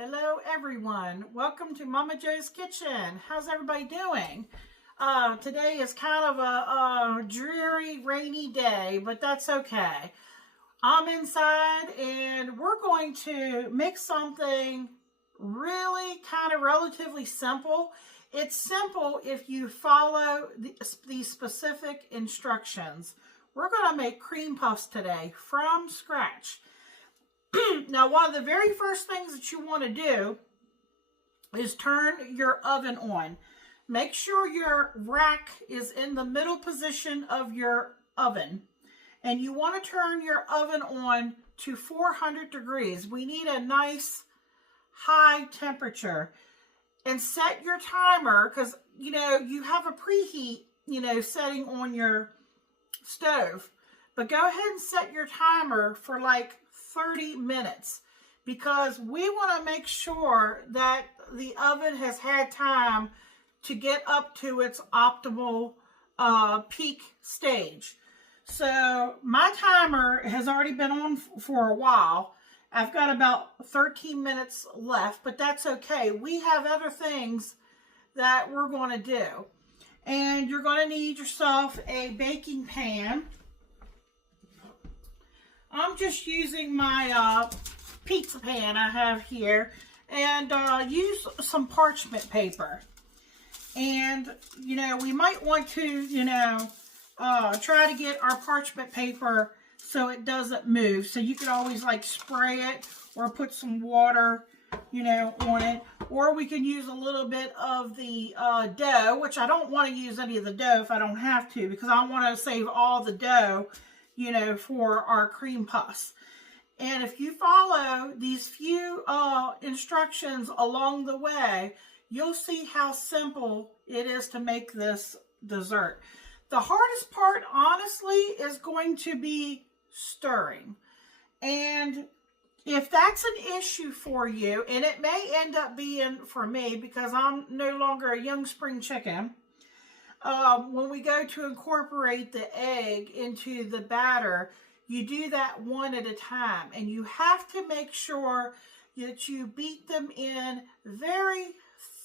Hello everyone, welcome to Momma Jo's Kitchen. How's everybody doing? Today is kind of a dreary, rainy day, but that's okay. I'm inside and we're going to make something really kind of relatively simple. It's simple if you follow these specific instructions. We're going to make cream puffs today from scratch. Now, one of the very first things that you want to do is turn your oven on. Make sure your rack is in the middle position of your oven. And you want to turn your oven on to 400 degrees. We need a nice high temperature. And set your timer, because, you have a preheat, setting on your stove. But go ahead and set your timer for like 30 minutes because we want to make sure that the oven has had time to get up to its optimal peak stage. So my timer has already been on for a while. I've got about 13 minutes left, but that's okay. We have other things that we're going to do. And you're going to need yourself a baking pan. I'm just using my pizza pan I have here, and use some parchment paper. And, we might want to, try to get our parchment paper so it doesn't move. So you could always like spray it or put some water, on it. Or we can use a little bit of the dough, which I don't want to use any of the dough if I don't have to, because I want to save all the dough for our cream puffs. And if you follow these few instructions along the way, you'll see how simple it is to make this dessert. The hardest part, honestly, is going to be stirring. And if that's an issue for you, and it may end up being for me because I'm no longer a young spring chicken, when we go to incorporate the egg into the batter, you do that one at a time. And you have to make sure that you beat them in very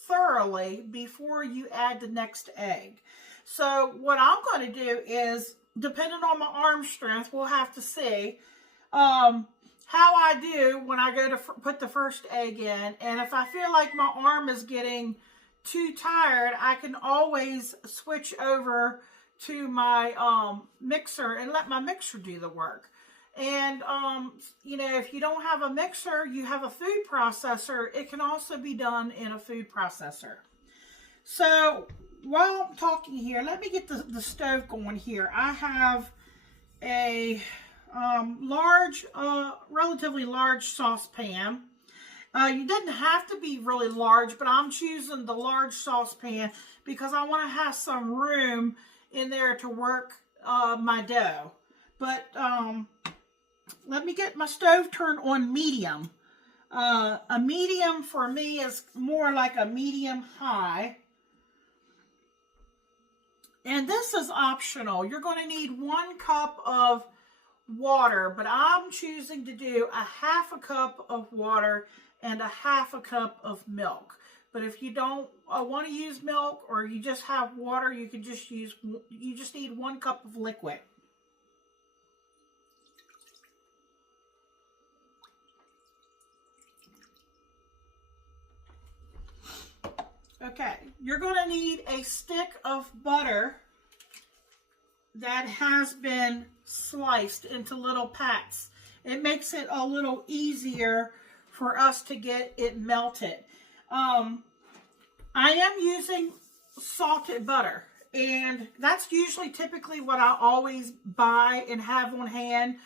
thoroughly before you add the next egg. So what I'm going to do is, depending on my arm strength, we'll have to see how I do when I go to put the first egg in. And if I feel like my arm is getting too tired, I can always switch over to my mixer and let my mixer do the work. And if you don't have a mixer, you have a food processor. It can also be done in a food processor. So while I'm talking here, let me get the stove going here. I have a relatively large saucepan. You didn't have to be really large, but I'm choosing the large saucepan because I want to have some room in there to work my dough. But let me get my stove turned on medium. A medium for me is more like a medium high. And this is optional. You're going to need 1 cup of water, but I'm choosing to do a half a cup of water and a half a cup of milk. But if you don't want to use milk, or you just have water, you can just use, you just need 1 cup of liquid. Okay, you're going to need a stick of butter that has been sliced into little pats. It makes it a little easier for us to get it melted. I am using salted butter, and that's usually typically what I always buy and have on hand.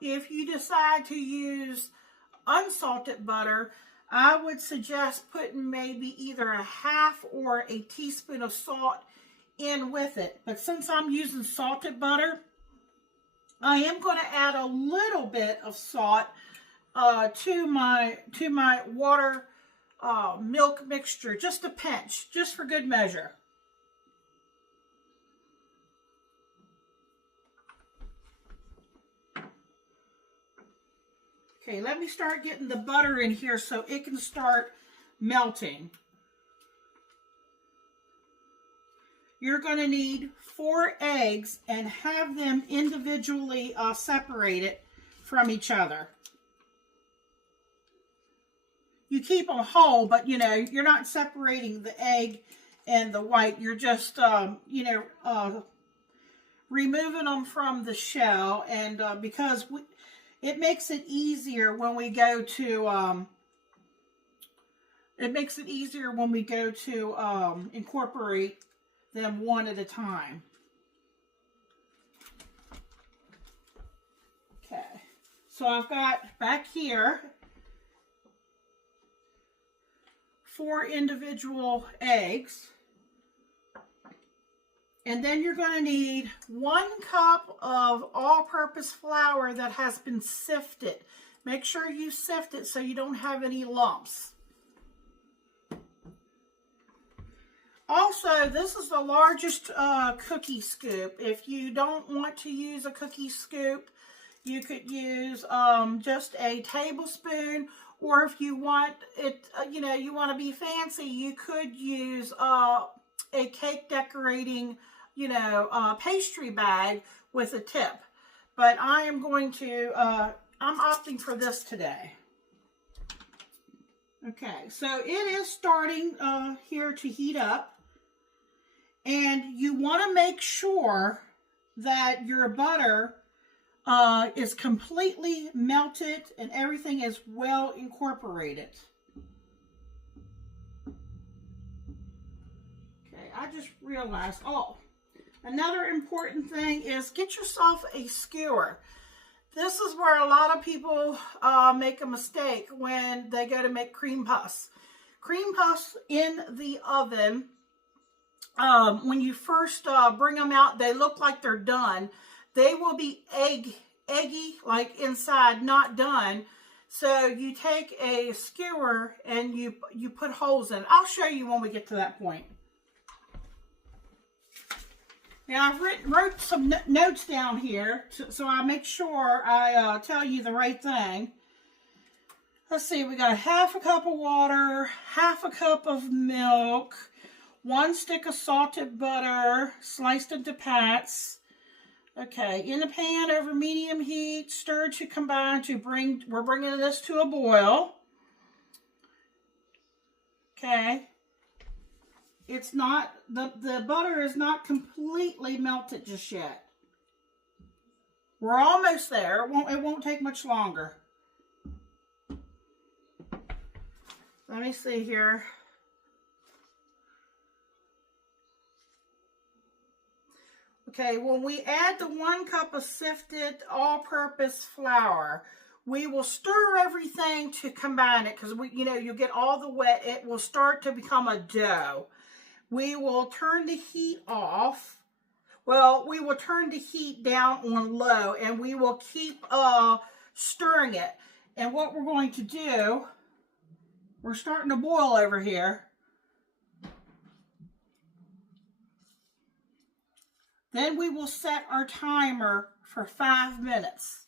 If you decide to use unsalted butter, I would suggest putting maybe either a half or a teaspoon of salt in with it. But since I'm using salted butter, I am going to add a little bit of salt to my water milk mixture, just a pinch, just for good measure. Okay, let me start getting the butter in here so it can start melting. You're going to need 4 eggs and have them individually separated from each other. You keep them whole, but you know, you're not separating the egg and the white. You're just, removing them from the shell, and because it makes it easier when we go to, incorporate them one at a time. Okay, so I've got back here 4 individual eggs. And then you're going to need 1 cup of all-purpose flour that has been sifted. Make sure you sift it so you don't have any lumps. Also, this is the largest cookie scoop. If you don't want to use a cookie scoop, you could use just a tablespoon, or if you want it, you want to be fancy, you could use a cake decorating, pastry bag with a tip. But I am going to, I'm opting for this today. Okay, so it is starting here to heat up. And you want to make sure that your butter is completely melted and everything is well incorporated. Okay, I just realized, another important thing is get yourself a skewer. This is where a lot of people make a mistake when they go to make cream puffs. Cream puffs in the oven, when you first bring them out, they look like they're done. They will be eggy, like inside, not done. So you take a skewer and you put holes in it. I'll show you when we get to that point. Now I've wrote some notes down here so I make sure I tell you the right thing. Let's see, we got 1/2 cup of water, 1/2 cup of milk, 1 stick of salted butter, sliced into pats. Okay, in the pan over medium heat, stir to combine we're bringing this to a boil. Okay. It's not, the butter is not completely melted just yet. We're almost there. It won't take much longer. Let me see here. Okay, when we add the 1 cup of sifted all-purpose flour, we will stir everything to combine it because you get all the wet. It will start to become a dough. We will turn the heat off. Well, we will turn the heat down on low, and we will keep stirring it. And what we're going to do, we're starting to boil over here. Then we will set our timer for 5 minutes.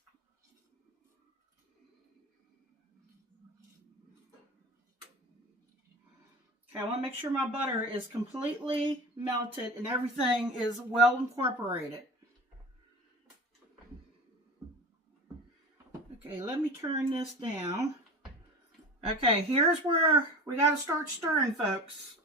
Okay, I want to make sure my butter is completely melted and everything is well incorporated. Okay, let me turn this down. Okay, here's where we got to start stirring, folks.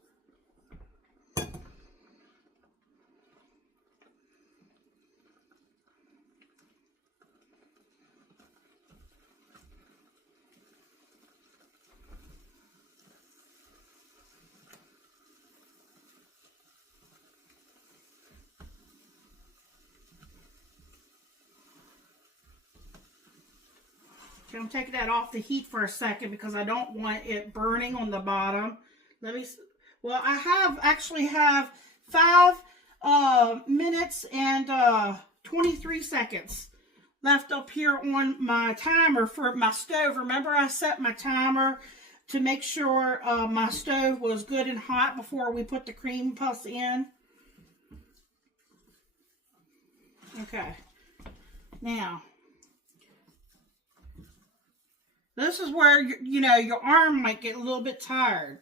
I'm taking that off the heat for a second because I don't want it burning on the bottom. Well, I actually have 5 minutes and 23 seconds left up here on my timer for my stove. Remember, I set my timer to make sure my stove was good and hot before we put the cream puffs in. Okay, now This is where, you know, your arm might get a little bit tired.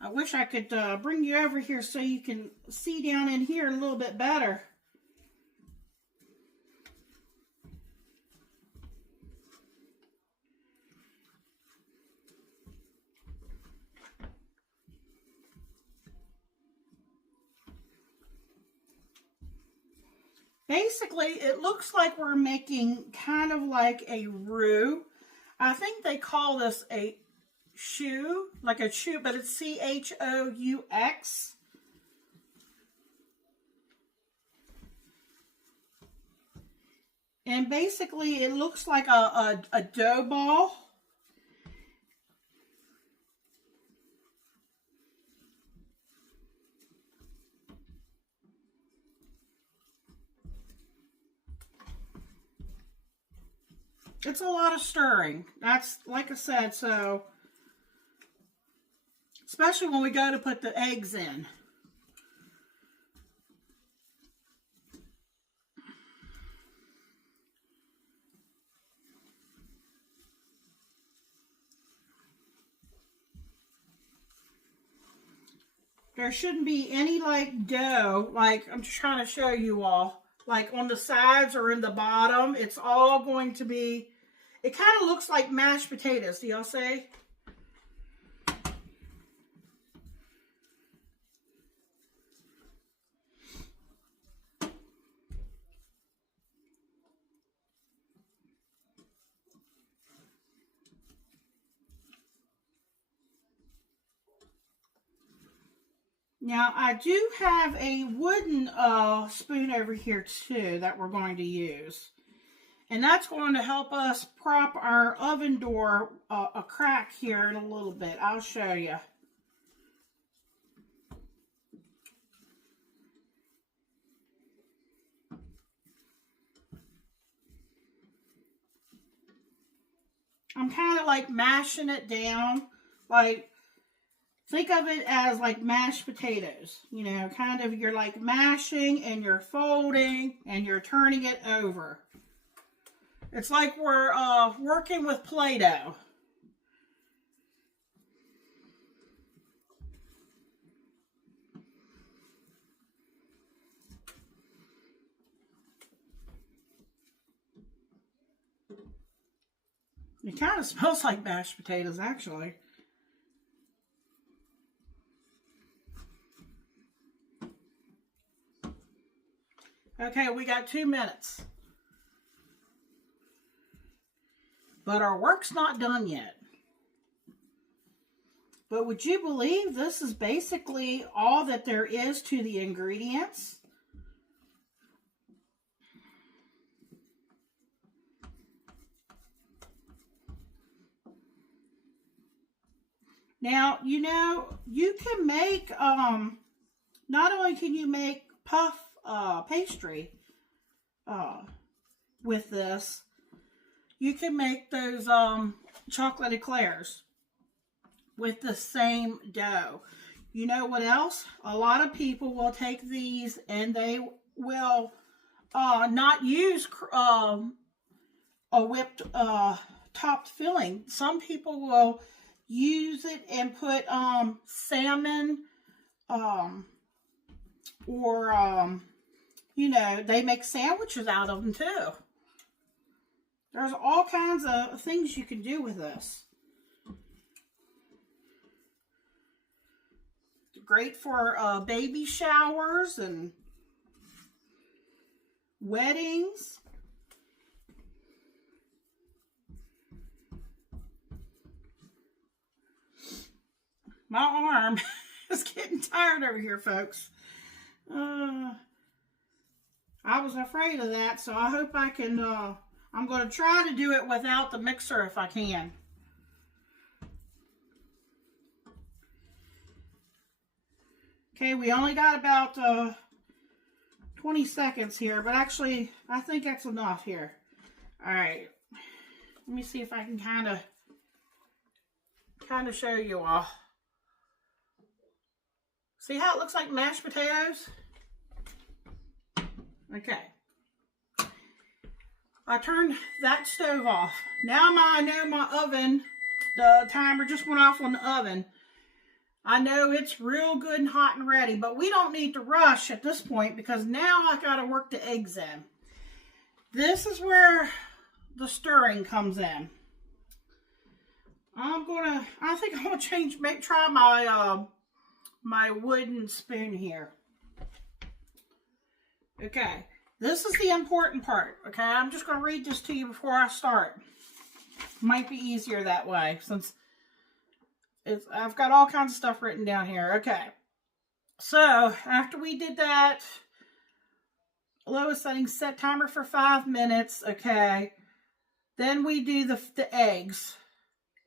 I wish I could bring you over here so you can see down in here a little bit better. Basically, it looks like we're making kind of like a roux. I think they call this a choux, like a choux, but it's C-H-O-U-X. And basically, it looks like a dough ball. It's a lot of stirring. That's, like I said, so, especially when we go to put the eggs in. There shouldn't be any like dough, like I'm just trying to show you all, like on the sides or in the bottom. It's all going to be, it kind of looks like mashed potatoes, do y'all say? Now, I do have a wooden spoon over here too that we're going to use. And that's going to help us prop our oven door a crack here in a little bit. I'll show you. I'm kind of like mashing it down, like, think of it as like mashed potatoes, you know, kind of you're like mashing and you're folding and you're turning it over. It's like we're working with Play-Doh. It kind of smells like mashed potatoes, actually. Okay, we got 2 minutes. But our work's not done yet. But would you believe this is basically all that there is to the ingredients? Now, you know, you can make, not only can you make puff pastry with this, you can make those chocolate eclairs with the same dough. You know what else? A lot of people will take these and they will not use a whipped topped filling. Some people will use it and put salmon or you know, they make sandwiches out of them too. There's all kinds of things you can do with this. Great for baby showers and weddings. My arm is getting tired over here, folks. I was afraid of that, so I hope I can, I'm going to try to do it without the mixer if I can. Okay, we only got about 20 seconds here, but actually, I think that's enough here. All right, let me see if I can kind of show you all. See how it looks like mashed potatoes? Okay. I turned that stove off. Now I know my oven, the timer just went off on the oven. I know it's real good and hot and ready, but we don't need to rush at this point because now I got to work the eggs in. This is where the stirring comes in. I think I'm gonna try my my wooden spoon here. Okay, this is the important part. Okay, I'm just gonna read this to you before I start. Might be easier that way since I've got all kinds of stuff written down here. Okay, so after we did that, lowest setting, set timer for 5 minutes. Okay, then we do the eggs.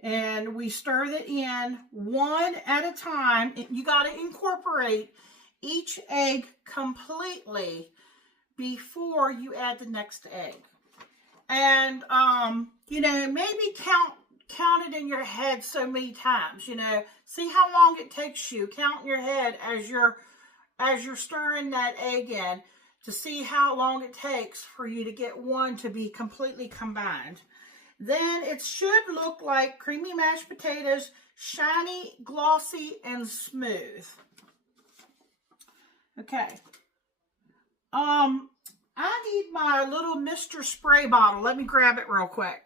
And we stir it in one at a time. You got to incorporate each egg completely before you add the next egg. And, you know, maybe count it in your head so many times, you know. See how long it takes you. Count in your head as you're stirring that egg in to see how long it takes for you to get one to be completely combined. Then it should look like creamy mashed potatoes, shiny, glossy, and smooth. Okay. I need my little Mr. Spray bottle. Let me grab it real quick.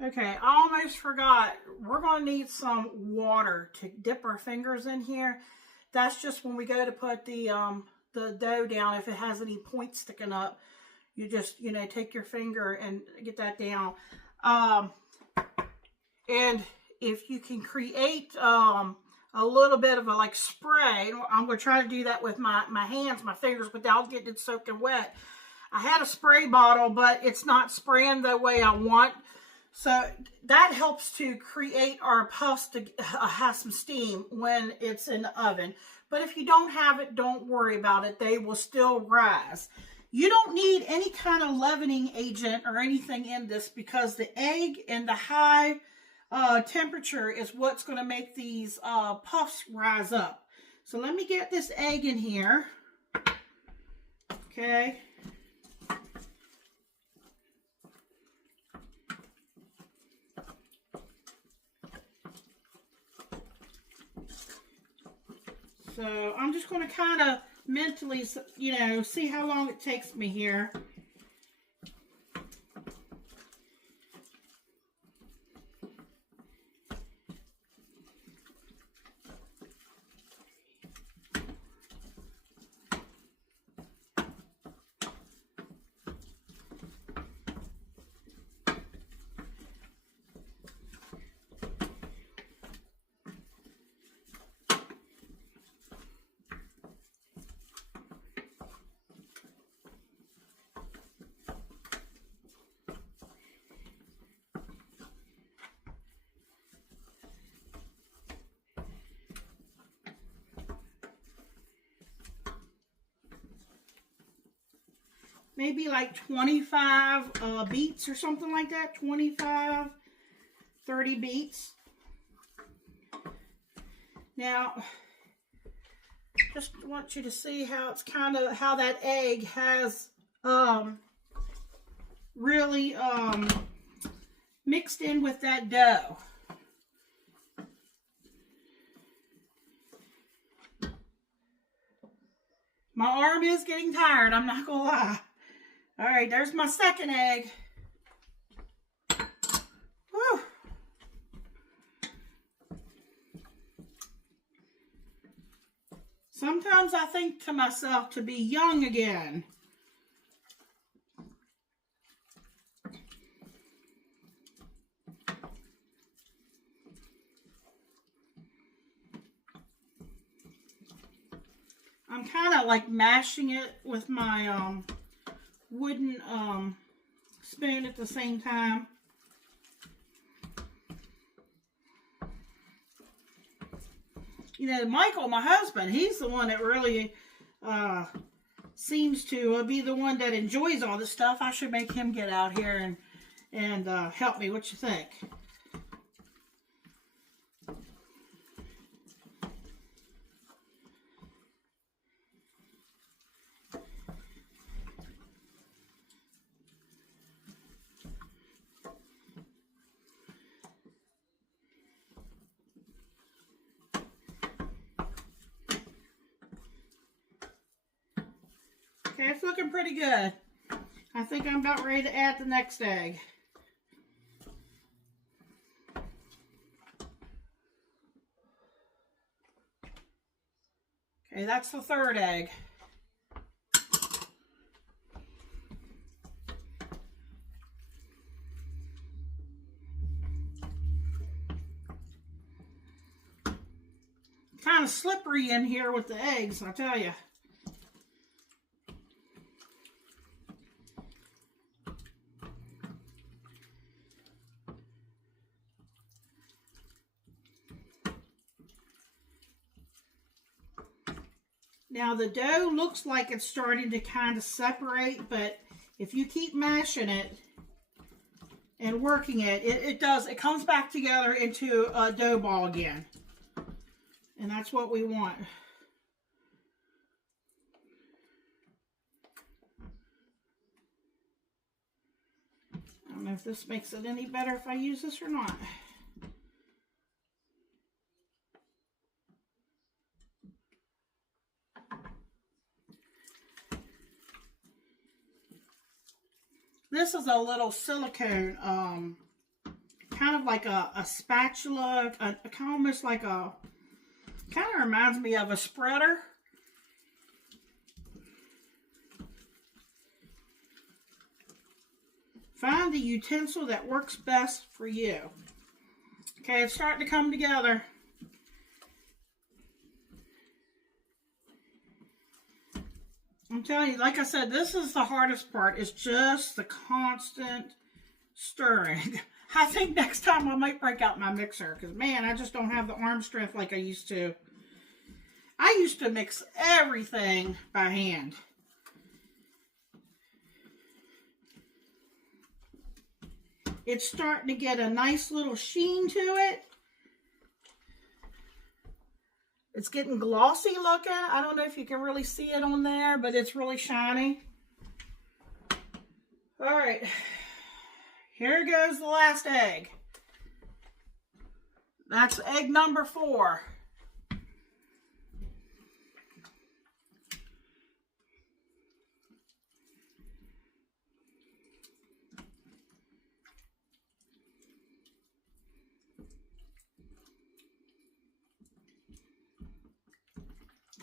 Okay, I almost forgot. We're going to need some water to dip our fingers in here. That's just when we go to put the dough down, if it has any points sticking up. You just, you know, take your finger and get that down. And if you can create a little bit of a like spray, I'm going to try to do that with my hands, my fingers, without getting it soaking wet. I had a spray bottle, but it's not spraying the way I want. So that helps to create our puffs to have some steam when it's in the oven. But if you don't have it, don't worry about it. They will still rise. You don't need any kind of leavening agent or anything in this because the egg and the high temperature is what's going to make these puffs rise up. So let me get this egg in here. Okay. So I'm just going to kind of mentally, you know, see how long it takes me here. Maybe like 25 beats or something like that. 25, 30 beats. Now, just want you to see how it's kind of, how that egg has really mixed in with that dough. My arm is getting tired, I'm not gonna lie. All right, there's my second egg. Whew. Sometimes I think to myself to be young again. I'm kind of like mashing it with my wooden spoon at the same time. You know, Michael, my husband, he's the one that really seems to be the one that enjoys all this stuff. I should make him get out here and help me. What you think? Okay, it's looking pretty good. I think I'm about ready to add the next egg. Okay, that's the third egg. Kind of slippery in here with the eggs, I tell you. Now the dough looks like it's starting to kind of separate, but if you keep mashing it and working it, it comes back together into a dough ball again. And that's what we want. I don't know if this makes it any better if I use this or not. This is a little silicone, kind of like a spatula, almost like a, kind of reminds me of a spreader. Find the utensil that works best for you. Okay, it's starting to come together. I'm telling you, like I said, this is the hardest part. It's just the constant stirring. I think next time I might break out my mixer because, man, I just don't have the arm strength like I used to. I used to mix everything by hand. It's starting to get a nice little sheen to it. It's getting glossy looking. I don't know if you can really see it on there, but it's really shiny. All right, here goes the last egg. That's egg number 4.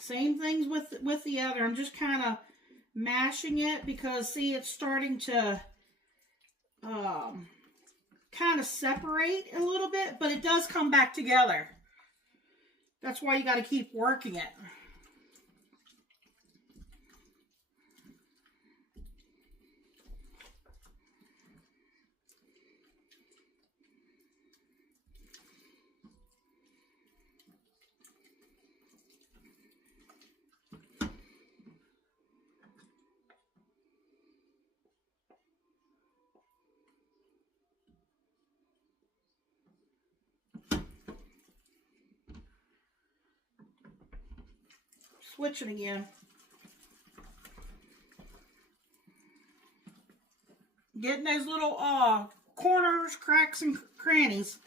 Same things with the other. I'm just kind of mashing it because, see, it's starting to kind of separate a little bit, but it does come back together. That's why you got to keep working it. Switch it again. Getting those little corners, cracks, and crannies.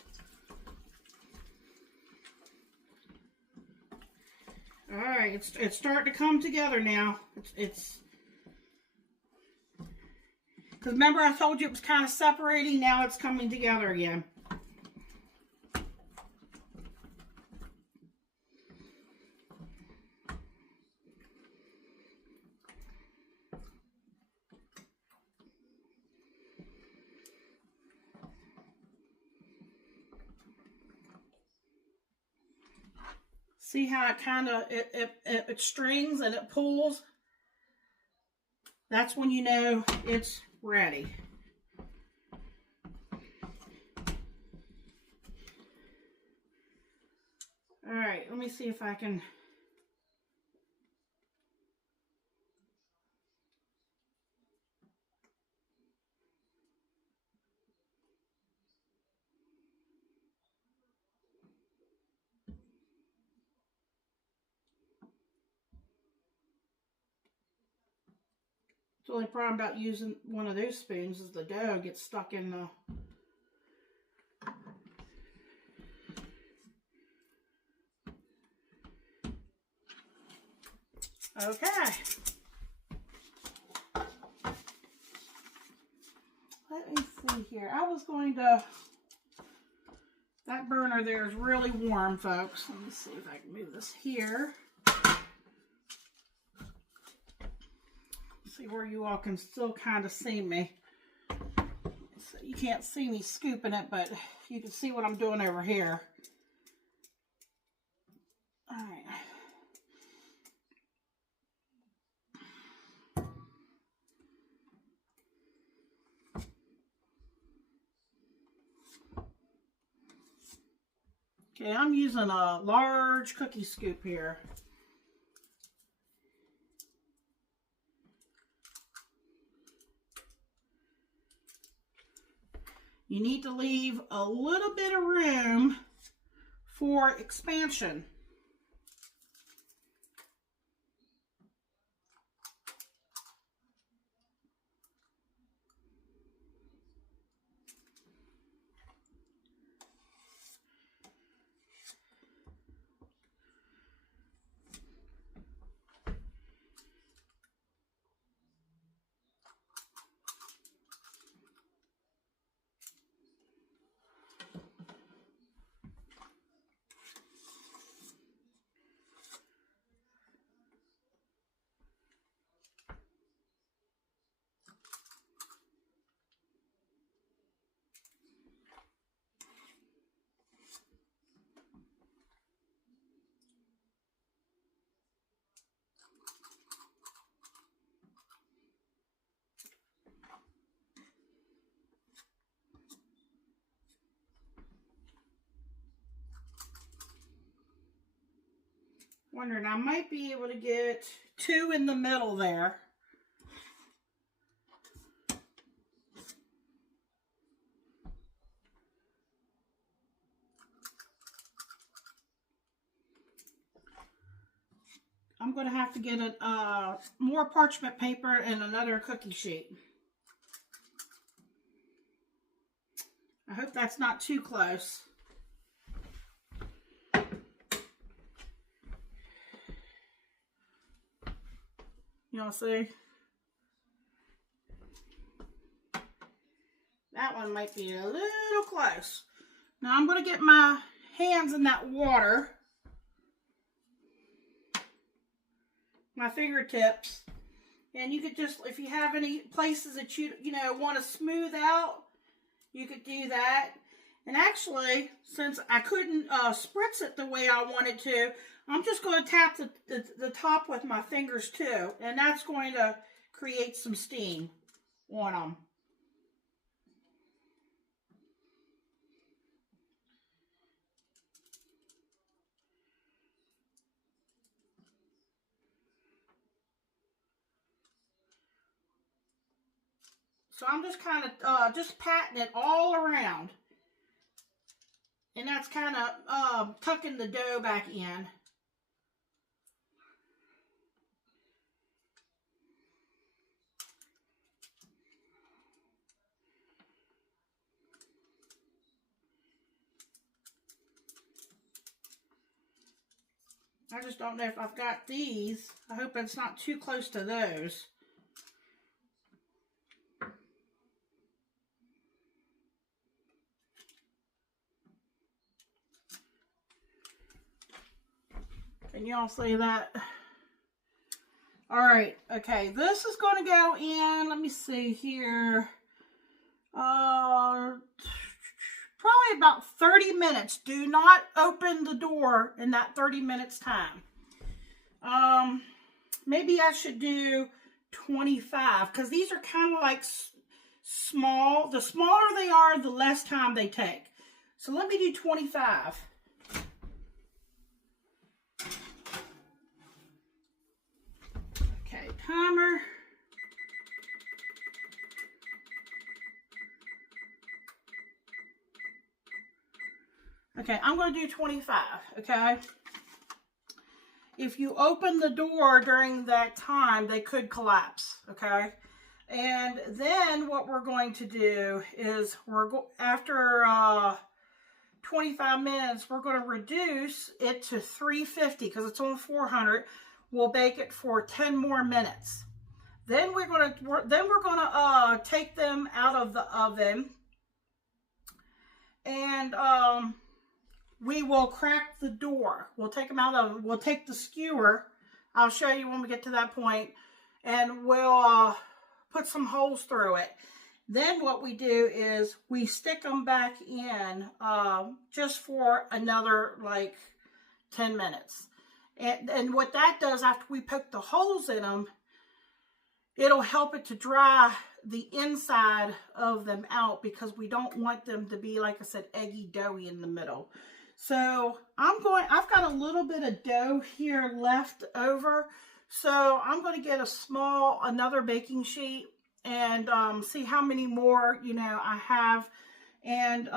All right, it's starting to come together now. It's because remember I told you it was kind of separating. Now it's coming together again. See how it kind of, it strings and it pulls? That's when you know it's ready. All right, let me see if I can. The only problem about using one of those spoons is the dough gets stuck in the... Okay. let me see here. I was going to, that burner there is really warm, folks. Let me see if I can move this here. See where you all can still kind of see me. So you can't see me scooping it, but you can see what I'm doing over here. All right. Okay, I'm using a large cookie scoop here. You need to leave a little bit of room for expansion. Wondering, I might be able to get 2 in the middle there. I'm going to have to get more parchment paper and another cookie sheet. I hope that's not too close. Y'all see? That one might be a little close. Now I'm going to get my hands in that water. My fingertips. And you could just, if you have any places that you want to smooth out, you could do that. And actually, since I couldn't spritz it the way I wanted to, I'm just going to tap the top with my fingers too. And that's going to create some steam on them. So I'm just kind of just patting it all around. And that's kind of tucking the dough back in. I just don't know if I've got these. I hope it's not too close to those. Can y'all see that? All right, okay, this is going to go in, let me see here, probably about 30 minutes. Do not open the door in that 30 minutes time. Maybe I should do 25, because these are kind of like small. The smaller they are, the less time they take. So let me do 25. Okay, timer. Okay, I'm going to do 25, okay? If you open the door during that time, they could collapse, okay? And then what we're going to do is after 25 minutes, we're going to reduce it to 350 because it's on 400. We'll bake it for 10 more minutes. Then we're gonna take them out of the oven, and we will crack the door. We'll take them out of. We'll take the skewer. I'll show you when we get to that point, and we'll put some holes through it. Then what we do is we stick them back in just for another like 10 minutes. And what that does after we poke the holes in them, it'll help it to dry the inside of them out, because we don't want them to be, like I said, eggy doughy in the middle. So I've got a little bit of dough here left over. So I'm going to get another baking sheet and see how many more, I have. And,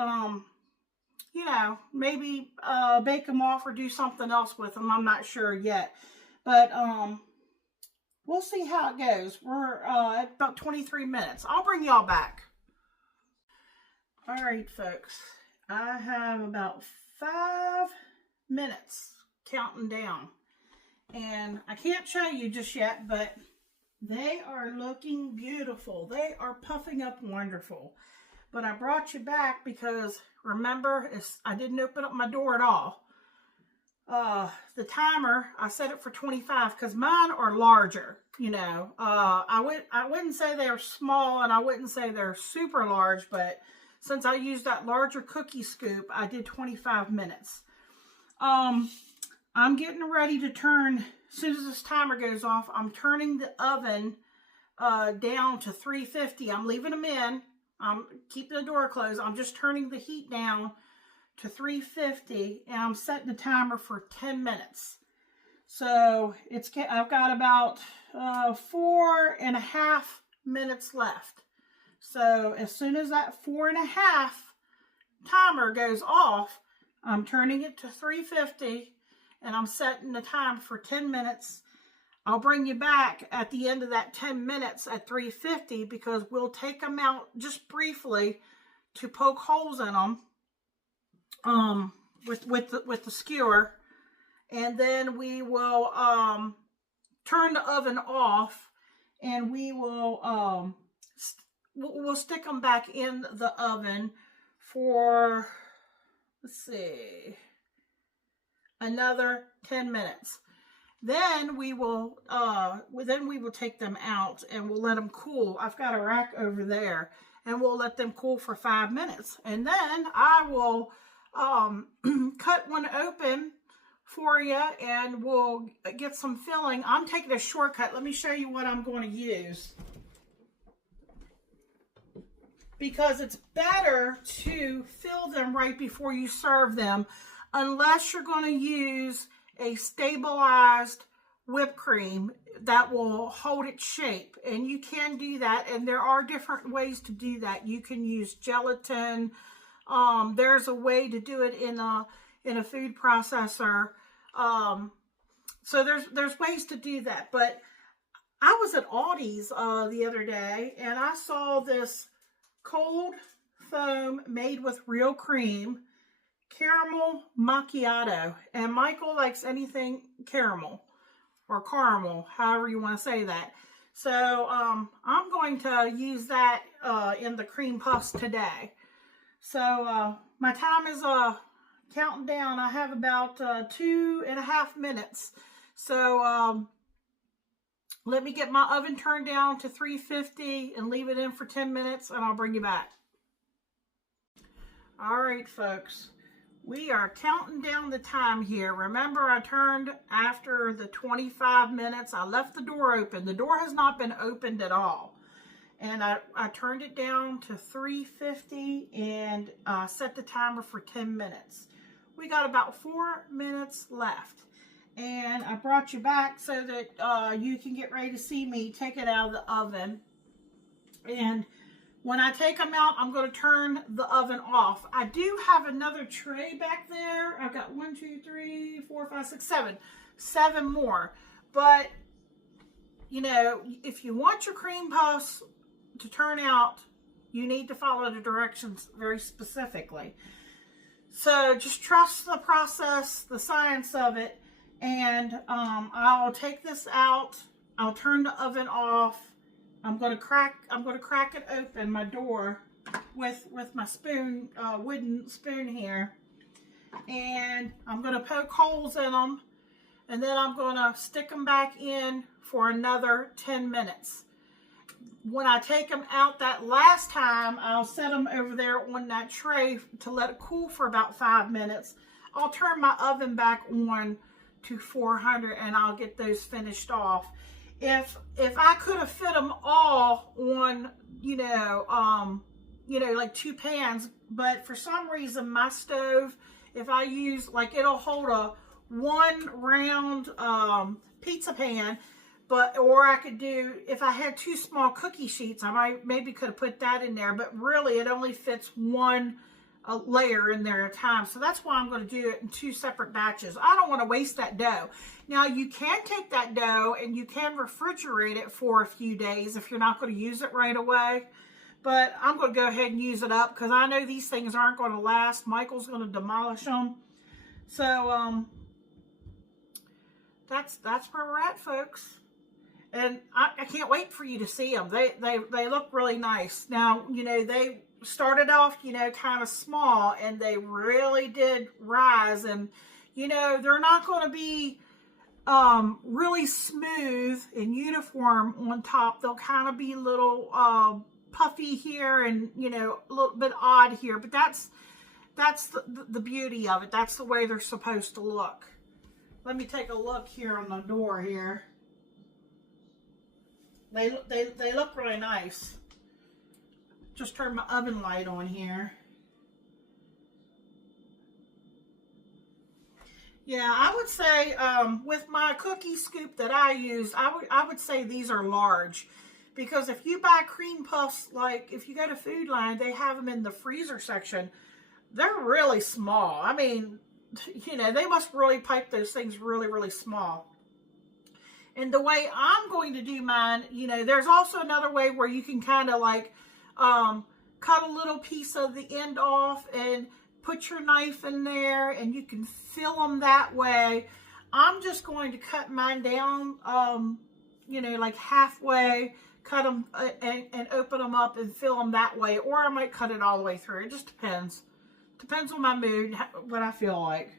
maybe bake them off or do something else with them. I'm not sure yet. But we'll see how it goes. We're at about 23 minutes. I'll bring y'all back. All right, folks. I have about 5 minutes counting down. And I can't show you just yet, but they are looking beautiful. They are puffing up wonderful. But I brought you back because, remember, I didn't open up my door at all. The timer, I set it for 25 because mine are larger, I wouldn't say they're small, and I wouldn't say they're super large, but since I used that larger cookie scoop, I did 25 minutes. I'm getting ready to turn, as soon as this timer goes off, I'm turning the oven down to 350. I'm leaving them in. I'm keeping the door closed. I'm just turning the heat down to 350, and I'm setting the timer for 10 minutes. So I've got about 4.5 minutes left. So as soon as that 4.5 timer goes off, I'm turning it to 350, and I'm setting the time for 10 minutes. I'll bring you back at the end of that 10 minutes at 350, because we'll take them out just briefly to poke holes in them with the skewer, and then we will turn the oven off, and we will we'll stick them back in the oven for, let's see, another 10 minutes. Then we will take them out, and we'll let them cool. I've got a rack over there, and we'll let them cool for 5 minutes. And then I will cut one open for you, and we'll get some filling. I'm taking a shortcut. Let me show you what I'm going to use, because it's better to fill them right before you serve them, unless you're going to use a stabilized whipped cream that will hold its shape. And you can do that, and there are different ways to do that. You can use gelatin. There's a way to do it in a food processor. So there's ways to do that. But I was at Aldi's the other day, and I saw this cold foam made with real cream caramel macchiato, and Michael likes anything caramel or caramel, however you want to say that. So I'm going to use that in the cream puffs today. So my time is counting down. I have about 2.5 minutes. So let me get my oven turned down to 350 and leave it in for 10 minutes, and I'll bring you back. All right, folks. We are counting down the time here. Remember, I turned after the 25 minutes. I left the door open. The door has not been opened at all. And I turned it down to 350 and set the timer for 10 minutes. We got about 4 minutes left. And I brought you back so that you can get ready to see me take it out of the oven. And when I take them out, I'm going to turn the oven off. I do have another tray back there. I've got 1, 2, 3, 4, 5, 6, 7. 7 more. But, if you want your cream puffs to turn out, you need to follow the directions very specifically. So just trust the process, the science of it. And I'll take this out. I'll turn the oven off. I'm gonna crack it open, my door, with my spoon, wooden spoon here, and I'm gonna poke holes in them, and then I'm gonna stick them back in for another 10 minutes. When I take them out that last time, I'll set them over there on that tray to let it cool for about 5 minutes. I'll turn my oven back on to 400 and I'll get those finished off. If I could have fit them all on, like 2 pans, but for some reason my stove, if I use, like, it'll hold a 1 round pizza pan. Or I could do, if I had 2 small cookie sheets, I maybe could have put that in there, but really it only fits 1 layer in there at a time. So that's why I'm going to do it in 2 separate batches. I don't want to waste that dough. Now you can take that dough and you can refrigerate it for a few days if you're not going to use it right away. But I'm going to go ahead and use it up because I know these things aren't going to last. Michael's going to demolish them. So that's where we're at, folks. And I can't wait for you to see them. They look really nice. Now, they started off, kind of small, and they really did rise. And, they're not going to be really smooth and uniform on top. They'll kind of be little puffy here and, a little bit odd here. But that's the beauty of it. That's the way they're supposed to look. Let me take a look here on the door here. They look really nice. Just turn my oven light on here. Yeah, I would say with my cookie scoop that I use, I would say these are large. Because if you buy cream puffs, like if you go to Food Line, they have them in the freezer section. They're really small. I mean, they must really pipe those things really, really small. And the way I'm going to do mine, there's also another way where you can kind of like cut a little piece of the end off and put your knife in there and you can fill them that way. I'm just going to cut mine down, like halfway, cut them and open them up and fill them that way. Or I might cut it all the way through. It just depends. Depends on my mood, what I feel like.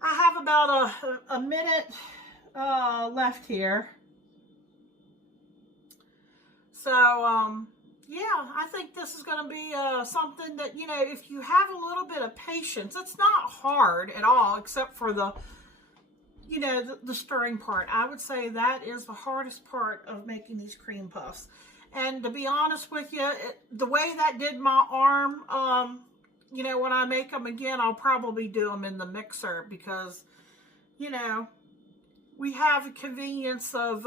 I have about a minute left here. So, yeah, I think this is going to be something that, if you have a little bit of patience, it's not hard at all, except for the stirring part. I would say that is the hardest part of making these cream puffs. And to be honest with you, the way that did my arm, when I make them again, I'll probably do them in the mixer because, we have a convenience of,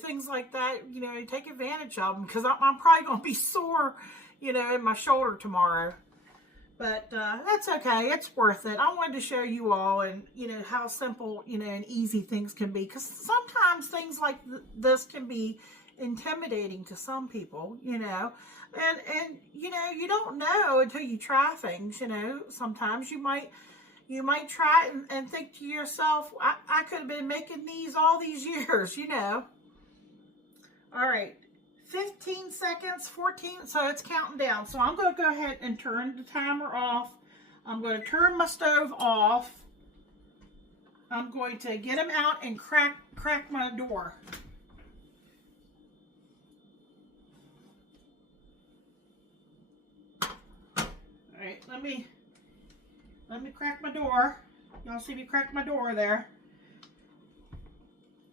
things like that, take advantage of them because I'm probably going to be sore, in my shoulder tomorrow. But that's okay. It's worth it. I wanted to show you all and, how simple, and easy things can be. Because sometimes things like this can be intimidating to some people, And you don't know until you try things, Sometimes you might try it and think to yourself, I could have been making these all these years, All right, 15 seconds, 14, so it's counting down. So I'm going to go ahead and turn the timer off. I'm going to turn my stove off. I'm going to get them out and crack my door. All right, let me crack my door. Y'all see me crack my door there.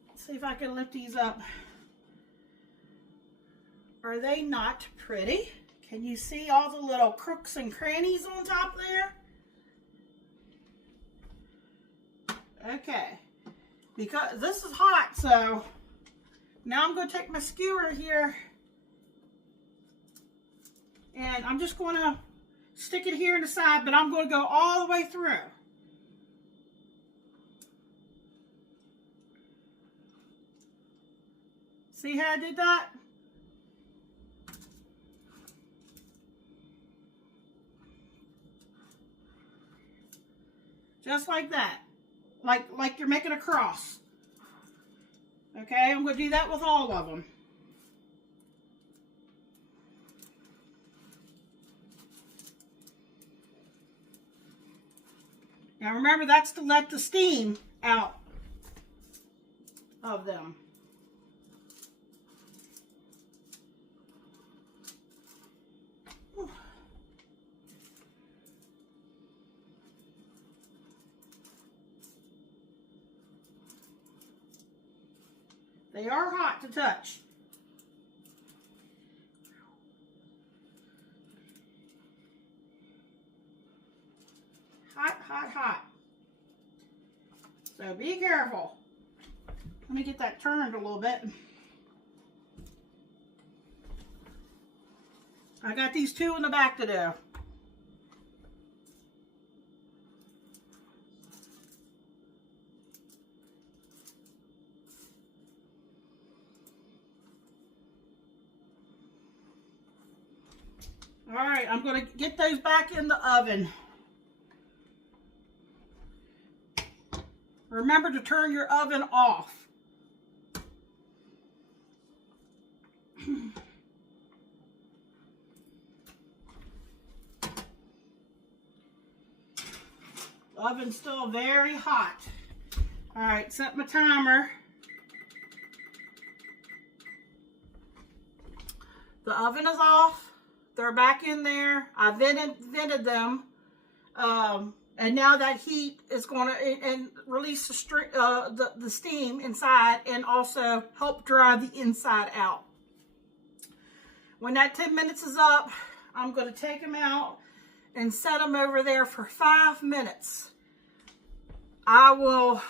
Let's see if I can lift these up. Are they not pretty? Can you see all the little crooks and crannies on top there? Okay. Because this is hot, so now I'm going to take my skewer here and I'm just going to stick it here in the side, but I'm going to go all the way through. See how I did that? Just like that. Like you're making a cross. Okay, I'm going to do that with all of them. Now remember, that's to let the steam out of them. They are hot to touch. Hot, hot, hot. So be careful. Let me get that turned a little bit. I got these two in the back to do. All right, I'm going to get those back in the oven. Remember to turn your oven off. Oven's still very hot. All right, set my timer. The oven is off. They're back in there. I vented them. And now that heat is going to release the steam inside and also help dry the inside out. When that 10 minutes is up, I'm going to take them out and set them over there for 5 minutes. I will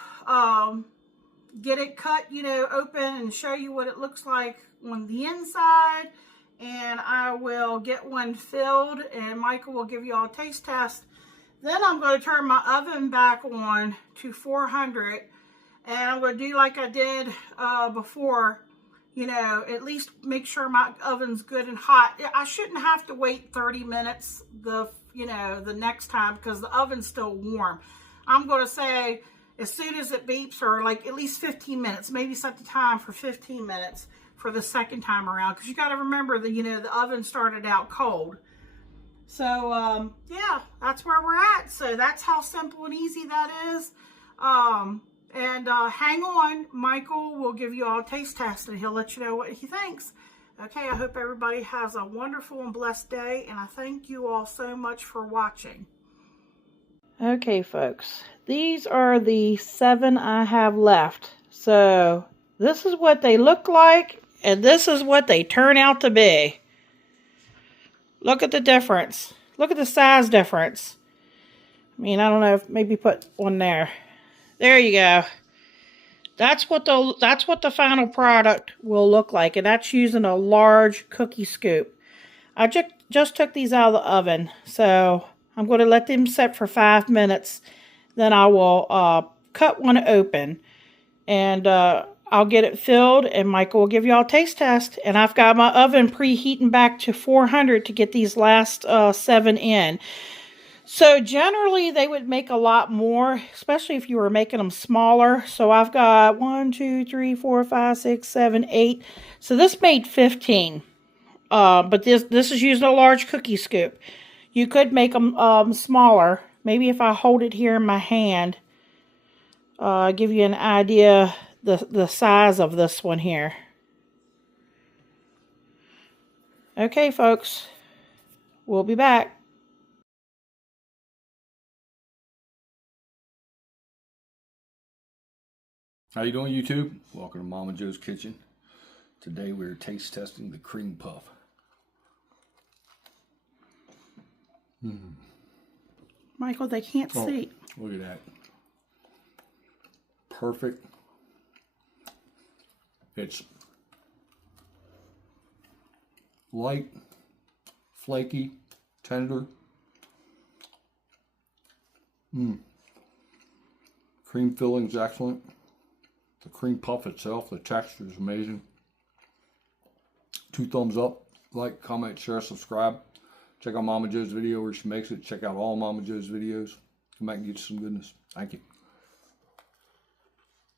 get it cut, open and show you what it looks like on the inside. And I will get one filled and Michael will give you all a taste test. Then I'm going to turn my oven back on to 400 and I'm going to do like I did before, at least make sure my oven's good and hot. I shouldn't have to wait 30 minutes the next time because the oven's still warm. I'm going to say as soon as it beeps, or like at least 15 minutes, maybe set the time for 15 minutes. For the second time around, because you got to remember that the oven started out cold. So yeah, that's where we're at. So that's how simple and easy that is. Hang on, Michael will give you all a taste test and he'll let you know what he thinks. Okay, I hope everybody has a wonderful and blessed day, and I thank you all so much for watching. Okay, folks, these are the 7 I have left. So this is what they look like. And this is what they turn out to be. Look at the difference. Look at the size difference. I mean, I don't know if maybe put one there. There you go. That's what the final product will look like. And that's using a large cookie scoop. I just took these out of the oven. So I'm going to let them set for 5 minutes. Then I will cut one open. And I'll get it filled and Michael will give you all a taste test. And I've got my oven preheating back to 400 to get these last 7 in. So generally they would make a lot more, especially if you were making them smaller. So I've got 1, 2, 3, 4, 5, 6, 7, 8. So this made 15. But this is using a large cookie scoop. You could make them smaller. Maybe if I hold it here in my hand, give you an idea the size of this one here. Okay, folks, we'll be back. How you doing, YouTube? Welcome to Momma Jo's Kitchen. Today we're taste testing the cream puff. Michael, they can't see. Look at that. Perfect. It's light, flaky, tender. Cream filling's excellent. The cream puff itself, the texture is amazing. 2 thumbs up. Like, comment, share, subscribe. Check out Momma Jo's video where she makes it. Check out all Momma Jo's videos. Come back and get you some goodness. Thank you.